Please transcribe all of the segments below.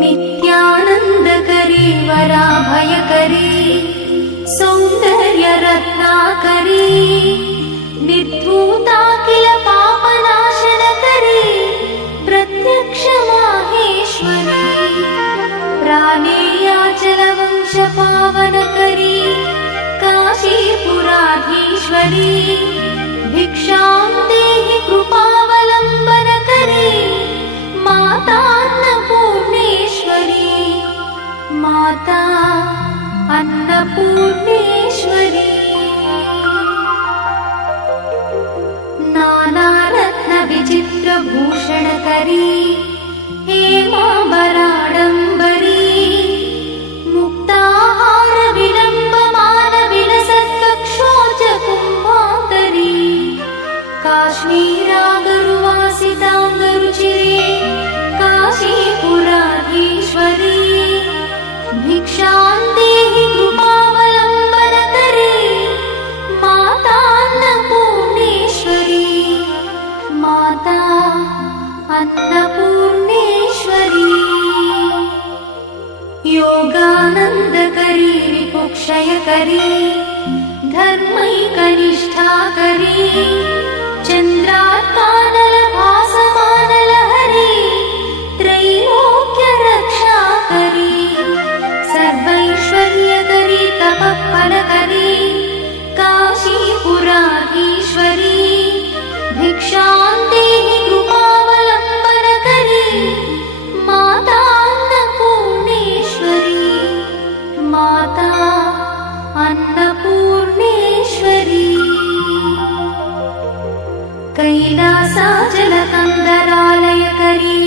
नित्यानन्दकरी वराभयकरी सौन्दर्यरत्नाकरी निर्धूताखिल पापनाशनकरी प्रत्यक्ष माहेश्वरी प्राणेयाचलवंशपावनकरी काशीपुराधीश्वरी भिक्षां देहि कृपावलम्बनकरी माता अन्नपूर्णेश्वरी माता अन्नपूर्णेश्वरी नानारत्नविचित्रभूषणकरी हेमाम्बराडम्बरी मुक्ताहारविलम्बमानविलसत्कक्षोजकुम्भाकरी काश्मीरागरुवासिताङ्गरुचिरे काशीपुराधीश्वरी भिक्षां देहि कृपावलम्बनकरी माता अन्नपूर्णेश्वरी माता अन्नपूर्णेश्वरी योगानन्दकरी रिपुक्षयकरी धर्मैकनिष्ठाकरी चन्द्रार्कानलभासमानलहरी त्रैलोक्यरक्षाकरी सर्वैश्वर्यकरी तपःफलकरी काशीपुराधीश्वरी भिक्षां देहि कृपावलम्बनकरी माता अन्नपूर्णेश्वरी माता अन्नपूर्णेश्वरी कैलासाचलकन्दरालयकरी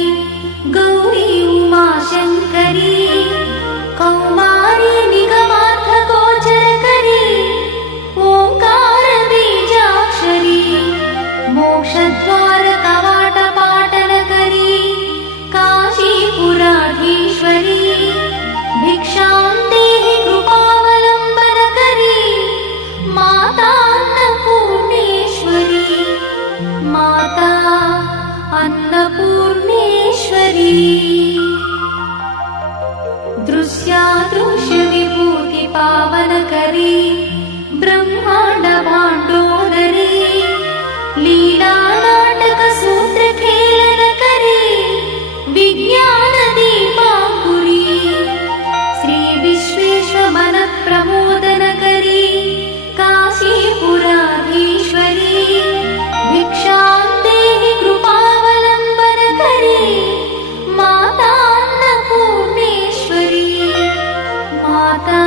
गौरी उमाशङ्करी कौमारी निगमार्थगोचरकरी ओङ्कारबीजाक्षरी मोक्षद्वारकवाटपाटनकरी काशीपुराधीश्वरी भिक्षां देहि कृपावलम्बनकरी माता अन्नपूर्णेश्वरी माता अन्नपूर्णेश्वरी दृश्यादृश्यविभूतिपावनकरी ब्रह्माण्डभाण्डोदरी लीलानाटकसूत्रखेलनकरी विज्ञानदीपाङ्कुरी श्रीविश्वेश्वमनःप्रमोदनकरी काशीपुराधीश्वरी भिक्षां देहि कृपावलम्बनकरी माता अन्नपूर्णेश्वरी माता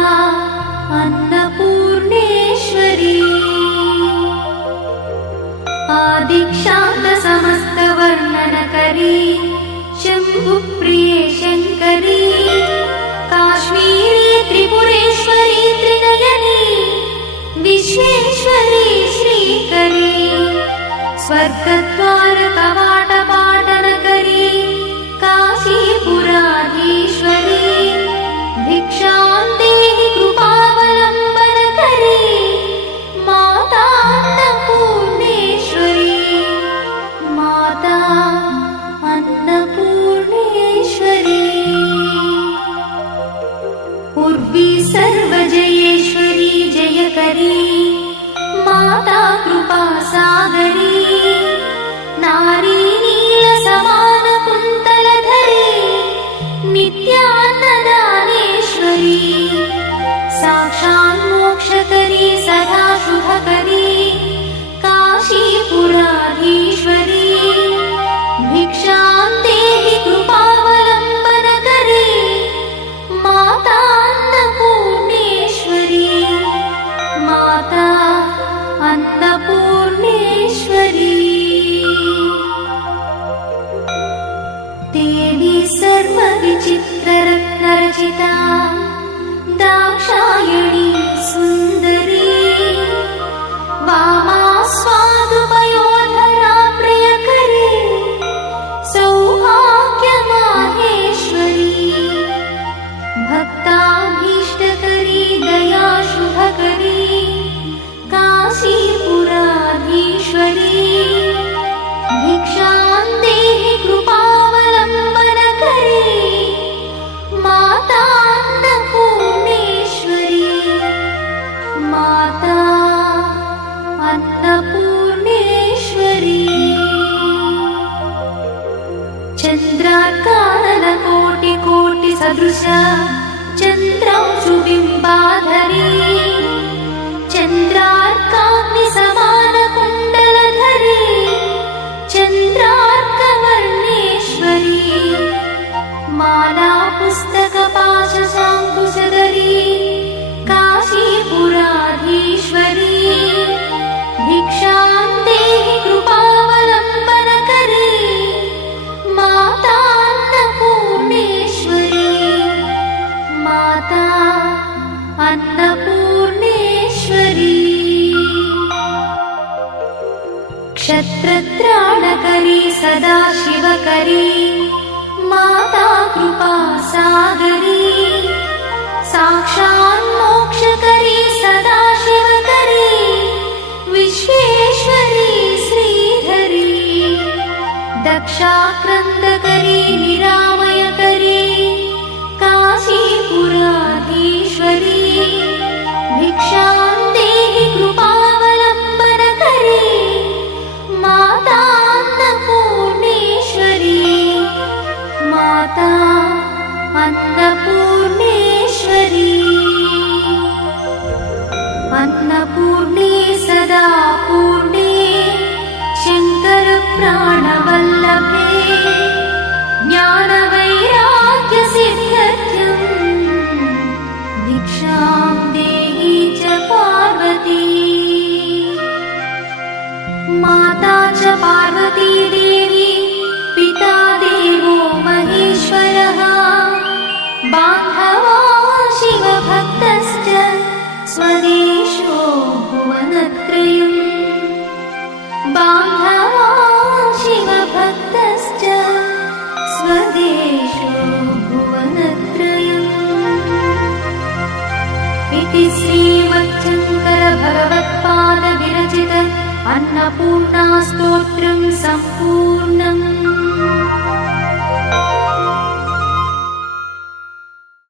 अन्नपूर्णेश्वरी आदिक्षान्तसमस्तवर्णनकरी शम्भुप्रिये शङ्करी काश्मीरी त्रिपुरेश्वरी त्रिनयनी विश्वेश्वरी श्रीकरी स्वर्गद्वारकवाटपाटनकरी काशीपुराधीश्वरी भिक्षां देहि कृपावलम्बनकरी माता अन्नपूर्णेश्वरी माता अन्नपूर्णेश्वरी उर्वी सर्वजयेश्वरी जयकरी माता कृपासागरी नारी नीलसमानकुन्तलधरी नित्यान्नदानेश्वरी साक्षान्मोक्षकरी सदा शुभकरी काशीपुराधीश्वरी भिक्षां देहि कृपावलम्बनकरी माता अन्नपूर्णेश्वरी माता अन्नपूर्णेश्वरी देवी सर्वविचित्र सदृश चन्द्रांशुबिम्बाधरी चन्द्रार्काग्निसमानकुण्डलधरी चन्द्रार्कवर्णेश्वरी माला पुस्तकपाशशाङ्कुशधरी काशीपुराधीश्वरी भिक्षां देहि कृपावलम्बनकरी माता अन्नपूर्णेश्वरी माता अन्नपूर्णेश्वरी क्षत्रत्राणकरी सदाशिवकरी माता कृपासागरी साक्षान्मोक्षकरी सदाशिवकरी विश्वेश्वरी श्रीधरी दक्षाक्रन्दकरी निरामयकरी काशीपुराधीश्वरी भिक्षां देहि कृपावलम्बनकरी माता अन्नपूर्णेश्वरी माता अन्नपूर्णेश्वरी अन्नपूर्णे सदा पूर्णे शङ्करप्राणवल्लभे ज्ञानवैराग्यसिद्ध्यर्थं भिक्षां देहि च पार्वती माता च पार्वती देवी पिता देवो महेश्वरः बान्धवा शिवभक्तश्च स्वदेशो भुवनत्रयम् बान्धवा शिवभक्तश्च स्वदेशो भुवनत्रयम् इति श्रीमच्छङ्करभगवत्पादविरचित अन्नपूर्णास्तोत्रं सम्पूर्णम्।